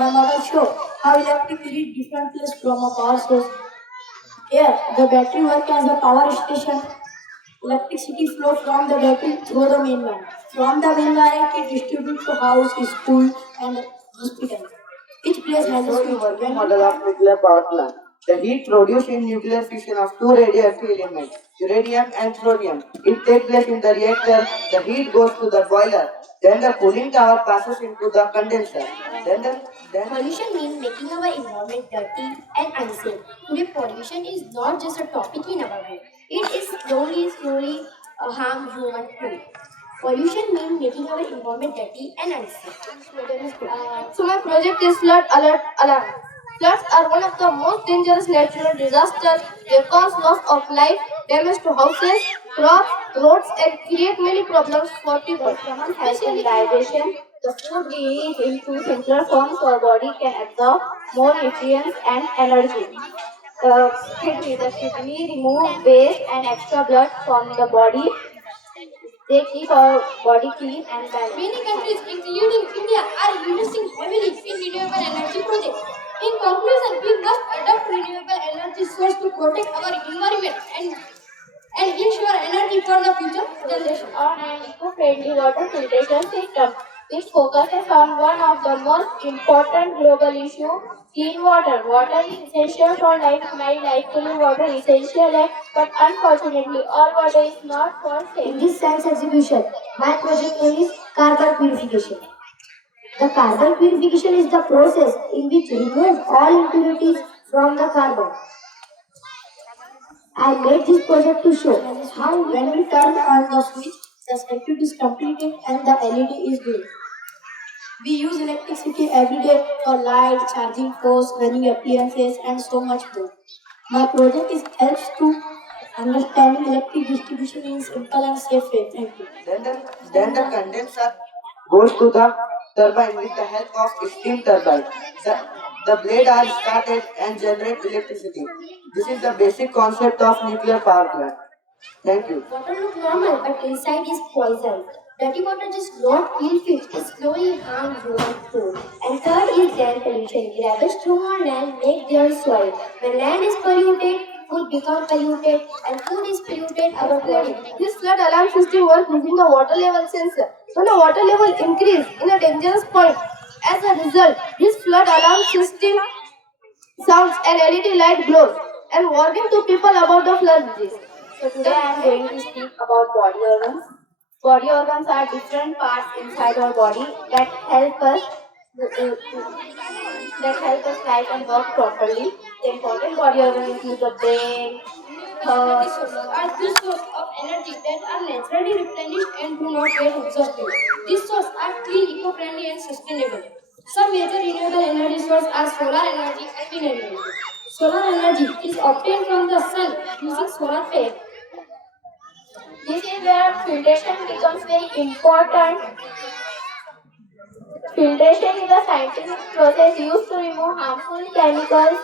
My mother showed how electric read different place from a power source. Here, the battery works as a power station. Electricity flows from the battery through the main line. From the main line, it distributes to house, school, and hospital. Each place has a switch. Working model of nuclear power plant. The heat produced in nuclear fission of two radioactive elements, uranium and thorium. It takes place in the reactor. The heat goes to the boiler. Then the cooling tower passes into the condenser. Then Pollution means making our environment dirty and unsafe. Today, pollution is not just a topic in our world. It is slowly harm human too. Pollution means making our environment dirty and unsafe. So my project is flood alert alarm. Floods are one of the most dangerous natural disasters. They cause loss of life, damage to houses, crops, roads, and create many problems for people. Common health and dehydration. The food we eat in two simpler forms our body can absorb more nutrients and energy. The kidney remove waste and extra blood from the body. They keep our body clean and balanced. Many countries, including India, are investing heavily in renewable energy projects. In conclusion, we must adopt renewable energy source to protect our environment and ensure energy for the future generation. On an eco-friendly water filtration system, which focuses on one of the most important global issues, clean water. Water is essential for life. My life clean water is essential, but unfortunately, all water is not for In safe. this science exhibition, my project name is carbon purification. The carbon purification is the process in which remove all impurities from the carbon. I made this project to show how when we turn on the switch, the circuit is completed and the LED is green. We use electricity every day for light, charging ports, running appliances, and so much more. My project is helps to understanding electric distribution in simple and safe way. Thank you. then the condenser goes to the turbine with the help of steam turbine. The blade are started and generate electricity. This is the basic concept of nuclear power plant. Thank you. Water looks normal, but inside is poison. Dirty water just not kill fish, it slowly harms human food. And third is land pollution. Garbage thrown on land make their soil. When land is polluted, food become polluted, and food is polluted, our body. This flood alarm system works using the water level sensor. When the water level increase in a dangerous point, as a result, this flood alarm system sounds and LED light glows and warning to people about the flood risk. So today I am going to speak about body organs. Body organs are different parts inside our body that help us live and work properly. The important body organs include the brain, heart. Are this source of energy that are naturally replenished and do not get exhausted. These sources are clean, eco-friendly, and sustainable. Some major renewable energy sources are solar energy and wind energy. Solar energy is obtained from the sun using solar panels. This is where filtration becomes very important. Filtration is a scientific process used to remove harmful chemicals,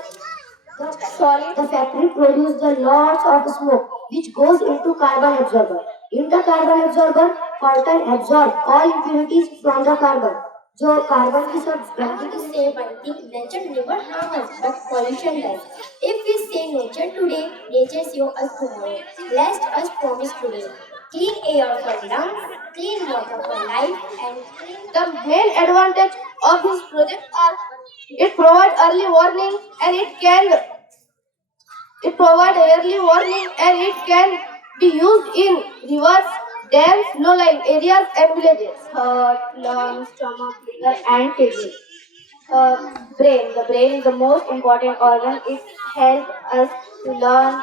solids. The factory produces the lots of smoke which goes into carbon absorber. In the carbon absorber, cotton absorb all impurities from the carbon. जो carbon की सब I want to say one thing, nature never harms us, but pollution does. If we say nature today, nature show us tomorrow. Let us promise today. Clean air for lungs, clean water for life, and clean The main advantage of this project are it provides early warning and it can be used in rivers, dams, low-lying areas and villages. Heart, lungs, stomach, liver, and kidney. Brain. The brain is the most important organ. It helps us to learn,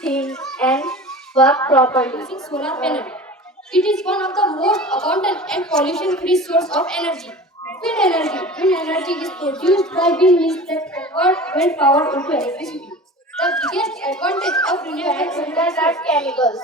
think, and work properly. using solar panel. It is one of the most abundant and pollution-free source of energy. Wind energy. Wind energy is produced by windmills that convert wind power into electricity. The biggest advantage of renewable Filters are chemicals.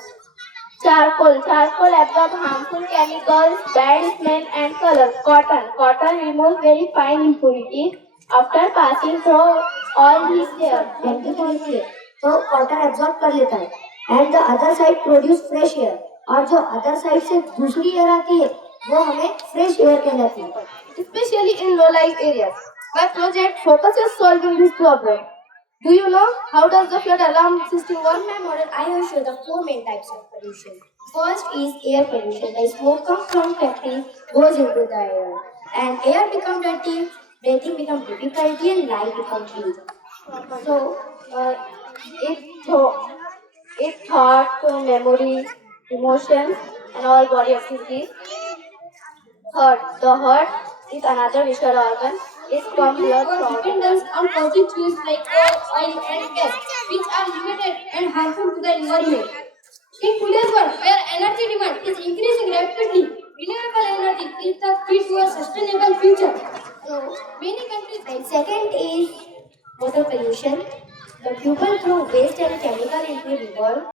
Charcoal. Charcoal absorbs harmful chemicals, bad smell, and color. Cotton. Cotton removes very fine impurities after passing through all these layers. एंटीफॉल है तो cotton absorb कर लेता है and the other side produce fresh air और जो other side से दूसरी air आती है वो हमें फ्रेश एयर कहलाती है. Especially in low-lying areas. My project focuses solving this problem. Do you know how does the flood alarm system work? In my model, I have shown the four main types of pollution. First is air pollution. The smoke comes from factories, goes into the air, and air becomes dirty, breathing becomes difficulty, and life becomes weak. So, it thought, memory, emotions, and all body activities. Heart. The heart is another visual organ. It's from blood Our from dependence on fossil fuels like coal, oil, and gas, which are limited and harmful to the environment. In today's world, where energy demand is increasing rapidly, renewable energy is the key to a sustainable future. So, many countries. And second is water pollution. The people throw waste and chemical into river